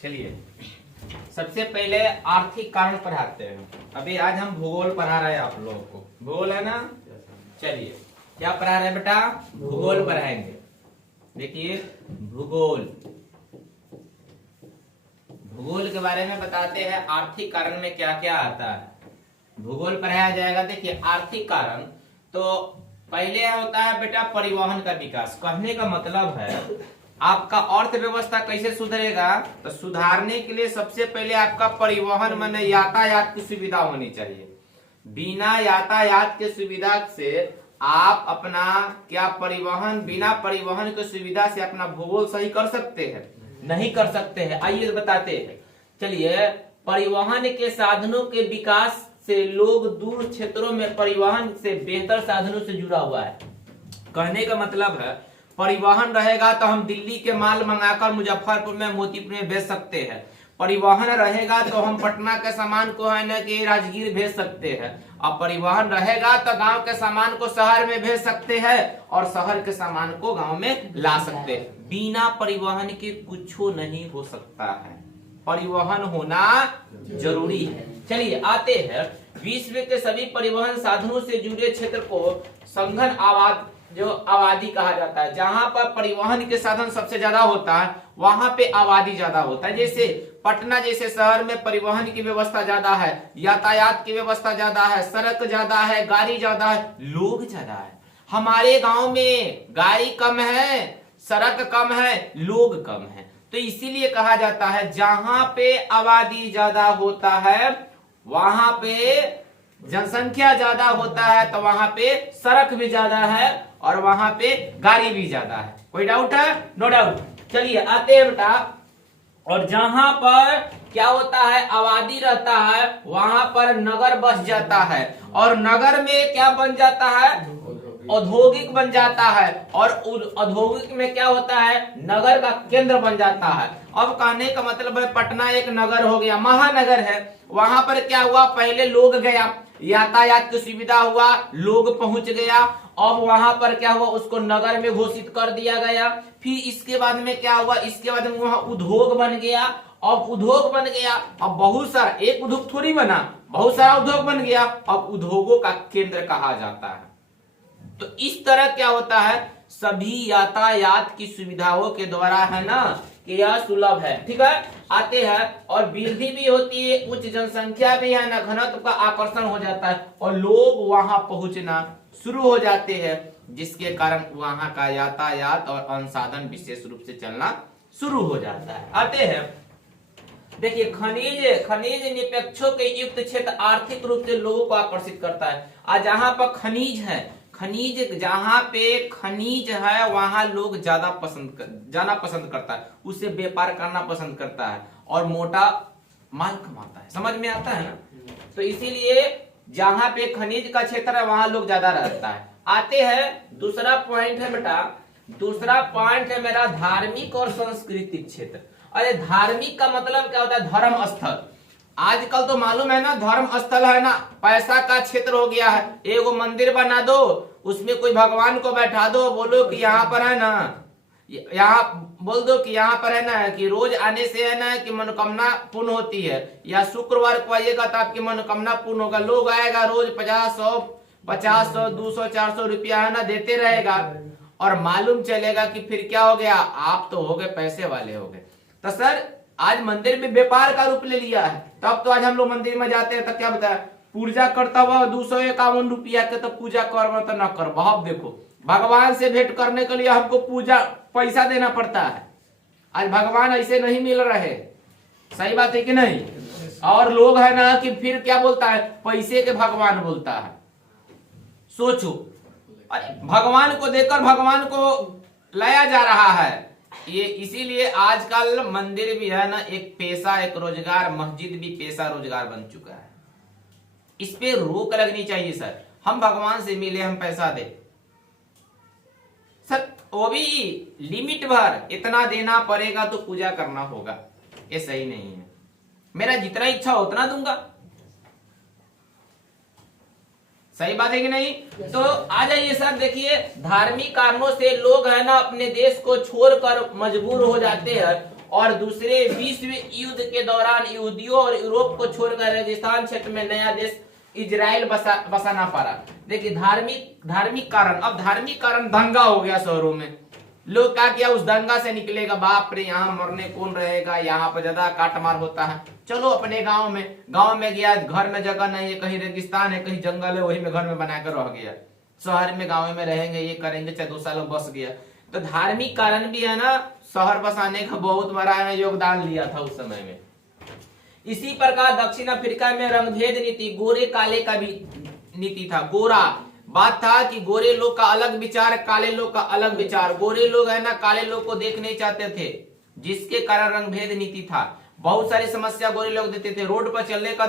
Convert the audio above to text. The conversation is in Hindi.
चलिए सबसे पहले आर्थिक कारण पढ़ाते हैं। अभी आज हम भूगोल पढ़ा रहे हैं आप लोगों को। भूगोल है ना? चलिए क्या पढ़ा रहे हैं बेटा? भूगोल पढ़ाएंगे। देखिए भूगोल, भूगोल के बारे में बताते हैं। आर्थिक कारण में क्या क्या आता है भूगोल पढ़ाया जाएगा। देखिए आर्थिक कारण तो पहले होता है बेटा परिवहन का विकास। कहने का मतलब है आपका अर्थव्यवस्था कैसे सुधरेगा, तो सुधारने के लिए सबसे पहले आपका परिवहन माने यातायात की सुविधा होनी चाहिए। बिना यातायात के सुविधा से आप अपना क्या परिवहन, बिना परिवहन की सुविधा से अपना भूगोल सही कर सकते हैं? नहीं कर सकते हैं। आइए बताते हैं। चलिए परिवहन के साधनों के विकास से लोग दूर क्षेत्रों में परिवहन से बेहतर साधनों से जुड़ा हुआ है। कहने का मतलब है परिवहन रहेगा तो हम दिल्ली के माल मंगाकर मुजफ्फरपुर में, मोतीपुर में भेज सकते हैं। परिवहन रहेगा तो हम पटना के सामान को है ना कि राजगीर भेज सकते हैं। अब परिवहन रहेगा तो गांव के सामान को शहर में भेज सकते हैं और शहर के सामान को गांव में ला सकते हैं। बिना परिवहन के कुछ नहीं हो सकता है। परिवहन होना जरूरी है। चलिए आते हैं। विश्व के सभी परिवहन साधनों से जुड़े क्षेत्र को संघन आबादी कहा जाता है। जहां पर परिवहन के साधन सबसे ज्यादा होता है वहां पे आबादी ज्यादा होता है। जैसे पटना जैसे शहर में परिवहन की व्यवस्था ज्यादा है, यातायात की व्यवस्था ज्यादा है, सड़क ज्यादा है, गाड़ी ज्यादा है, लोग ज्यादा है। हमारे गांव में गाड़ी कम है, सड़क कम है, लोग कम है। तो इसीलिए कहा जाता है जहां पे आबादी ज्यादा होता है, वहां पे जनसंख्या ज्यादा होता है, तो वहां पे सड़क भी ज्यादा है और वहां पे गाड़ी भी ज्यादा है। कोई डाउट है? No doubt. चलिए आते हैं बेटा। और जहां पर क्या होता है आबादी रहता है वहां पर नगर बस जाता है और नगर में क्या बन जाता है? औद्योगिक बन जाता है और औद्योगिक में क्या होता है? नगर का केंद्र बन जाता है। अब कहने का मतलब है पटना एक नगर हो गया, महानगर है। वहां पर क्या हुआ? पहले लोग गया, यातायात की सुविधा हुआ, लोग पहुंच गया। अब वहां पर क्या हुआ? उसको नगर में घोषित कर दिया गया। फिर इसके बाद में क्या हुआ? इसके बाद में वहां उद्योग बन गया। अब उद्योग बन गया, अब बहुत सारा, एक उद्योग थोड़ी बना, बहुत सारा उद्योग बन गया। अब उद्योगों का केंद्र कहा जाता है। तो इस तरह क्या होता है? सभी यातायात की सुविधाओं के द्वारा है ना कि यह सुलभ है। ठीक है, आते हैं। और वृद्धि भी होती है, उच्च जनसंख्या भी है ना, घनत्व का आकर्षण हो जाता है और लोग वहां पहुंचना शुरू हो जाते हैं, जिसके कारण वहां का यातायात और अंसाधन विशेष रूप से चलना शुरू हो जाता है। आते हैं। देखिए खनिज निरपेक्षों के युक्त क्षेत्र आर्थिक रूप से लोगों को आकर्षित करता है। आज जहां पर खनिज है, जहां पे खनिज है वहां लोग जाना पसंद करता है, उससे व्यापार करना पसंद करता है और मोटा माल कमाता है। समझ में आता है ना? तो इसीलिए जहां पे खनिज का क्षेत्र है वहां लोग ज्यादा रहता है। आते हैं। दूसरा पॉइंट है बेटा, दूसरा पॉइंट है मेरा धार्मिक और सांस्कृतिक क्षेत्र। अरे धार्मिक का मतलब क्या होता है? धर्म स्थल। आजकल तो मालूम है ना, धर्म स्थल है ना पैसा का क्षेत्र हो गया है। एगो मंदिर बना दो, उसमें कोई भगवान को बैठा दो, बोलो कि यहाँ पर है ना, यहाँ बोल दो कि यहाँ पर है ना कि रोज आने से है ना कि मनोकामना पूर्ण होती है, या शुक्रवार को आइएगा तो आपकी मनोकामना पूर्ण होगा। लोग आएगा रोज 50, 100, 200, 400 रुपया है ना देते रहेगा और मालूम चलेगा कि फिर क्या हो गया? आप तो हो गए पैसे वाले हो गए। तो सर आज मंदिर में व्यापार का रूप ले लिया है। तब तो आज हम लोग मंदिर में जाते हैं तो क्या बताया? पूजा करता हुआ 251 रुपया के तो पूजा कर तो न कर। अब देखो भगवान से भेंट करने के लिए हमको पूजा पैसा देना पड़ता है। आज भगवान ऐसे नहीं मिल रहे। सही बात है कि नहीं? और लोग है ना कि फिर क्या बोलता है? पैसे के भगवान बोलता है। सोचो, भगवान को देकर भगवान को लाया जा रहा है। ये इसीलिए आजकल मंदिर भी है ना एक पेशा, एक रोजगार, मस्जिद भी पेशा रोजगार बन चुका है। इस पे रोक लगनी चाहिए सर। हम भगवान से मिले, हम पैसा दे सर, वो भी लिमिट भर इतना देना पड़ेगा तो पूजा करना होगा। ये सही नहीं है। मेरा जितना इच्छा हो उतना दूंगा। सही बात है कि नहीं? तो आ जाइए सर। देखिए धार्मिक कारणों से लोग है ना अपने देश को छोड़कर मजबूर हो जाते हैं और दूसरे विश्व युद्ध के दौरान यहूदियों और यूरोप को छोड़कर रेगिस्तान क्षेत्र में नया देश इजराइल बसाना पड़ा। देखिए धार्मिक कारण, अब धार्मिक कारण दंगा हो गया शहरों में। लोग क्या किया, उस दंगा से निकलेगा, बाप रे यहाँ मरने कौन रहेगा, यहाँ पर ज्यादा काटमार होता है, चलो अपने गांव में गया, घर में जगह नहीं है, कहीं रेगिस्तान है, कहीं जंगल है, वही में घर में बनाकर रह गया। शहर में गाँव में रहेंगे, ये करेंगे, चाहे 2 साल बस गया। तो धार्मिक कारण भी है ना, शहर बसाने का बहुत बड़ा योगदान लिया था उस समय में। इसी प्रकार दक्षिण अफ्रीका में रंगभेद नीति, गोरे काले का भी नीति था। गोरा बात था कि गोरे लोग का अलग विचार, काले लोग का अलग विचार। गोरे लोग है ना काले लोग को देख नहीं चाहते थे, जिसके कारण रंगभेद नीति था। बहुत सारी समस्या गोरे लोग देते थे। रोड पर चलने का